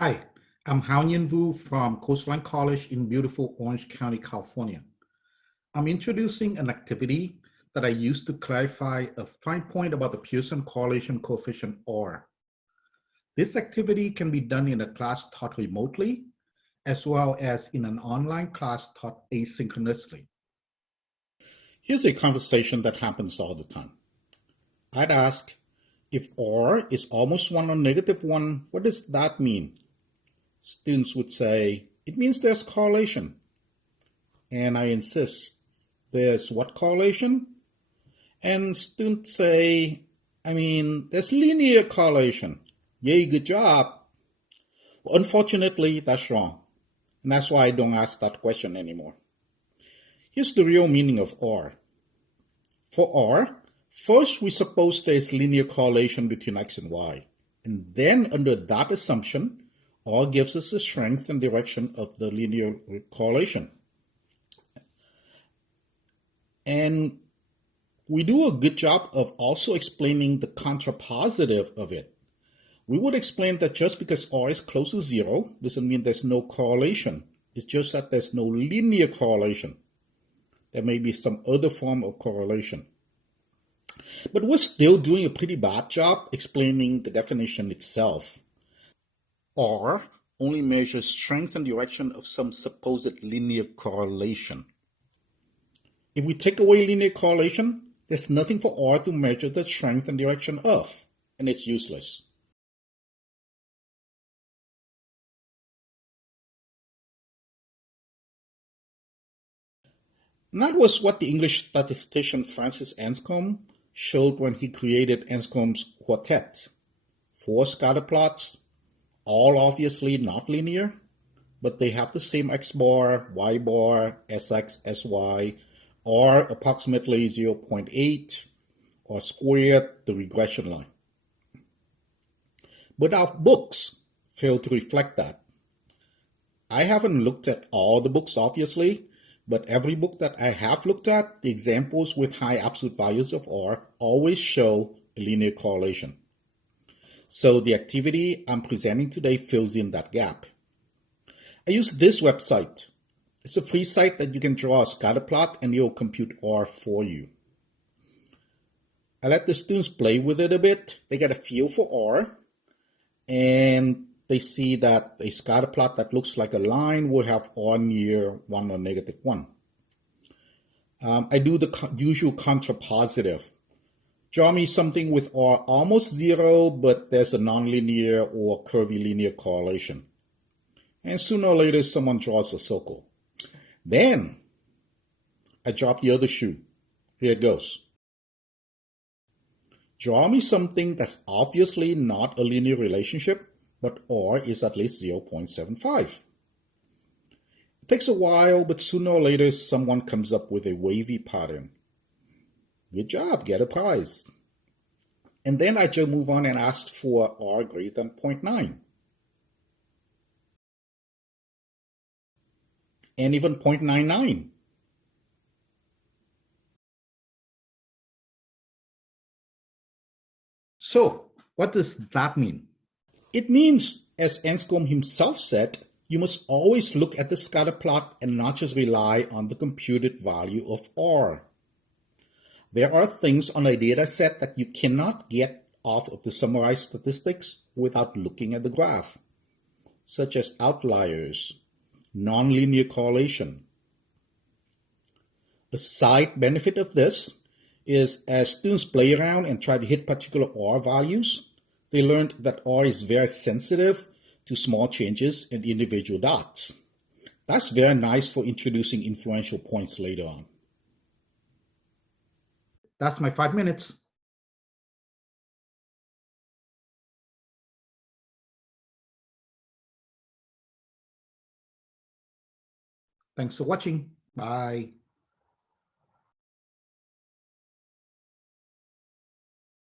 Hi, I'm Hao-Nien Vu from Coastline College in beautiful Orange County, California. I'm introducing an activity that I use to clarify a fine point about the Pearson correlation coefficient R. This activity can be done in a class taught remotely, as well as in an online class taught asynchronously. Here's a conversation that happens all the time. I'd ask, if R is almost 1 or -1, what does that mean? Students would say, it means there's correlation. And I insist, there's what correlation? And students say, there's linear correlation. Yay, good job. Well, unfortunately, that's wrong. And that's why I don't ask that question anymore. Here's the real meaning of R. For R, first we suppose there's linear correlation between X and Y. And then under that assumption, R gives us the strength and direction of the linear correlation. And we do a good job of also explaining the contrapositive of it. We would explain that just because R is close to 0 doesn't mean there's no correlation. It's just that there's no linear correlation. There may be some other form of correlation. But we're still doing a pretty bad job explaining the definition itself. R only measures strength and direction of some supposed linear correlation. If we take away linear correlation, there's nothing for R to measure the strength and direction of, and it's useless. And that was what the English statistician Francis Anscombe showed when he created Anscombe's quartet. 4 scatter plots, all obviously not linear, but they have the same x bar, y bar, sx, sy, or approximately 0.8, or squared the regression line. But our books fail to reflect that. I haven't looked at all the books, obviously, but every book that I have looked at, the examples with high absolute values of R always show a linear correlation. So the activity I'm presenting today fills in that gap. I use this website. It's a free site that you can draw a scatter plot and it will compute R for you. I let the students play with it a bit. They get a feel for R, and they see that a scatter plot that looks like a line will have R near 1 or -1. I do the usual contrapositive. Draw me something with R almost 0, but there's a nonlinear or curvilinear correlation. And sooner or later, someone draws a circle. Then I drop the other shoe. Here it goes. Draw me something that's obviously not a linear relationship, but R is at least 0.75. It takes a while, but sooner or later, someone comes up with a wavy pattern. Good job, get a prize. And then I just move on and ask for R greater than 0.9. And even 0.99. So, what does that mean? It means, as Anscombe himself said, you must always look at the scatter plot and not just rely on the computed value of R. There are things on a data set that you cannot get off of the summarized statistics without looking at the graph, such as outliers, nonlinear correlation. A side benefit of this is as students play around and try to hit particular R values, they learned that R is very sensitive to small changes in individual dots. That's very nice for introducing influential points later on. That's my 5 minutes. Thanks for watching. Bye.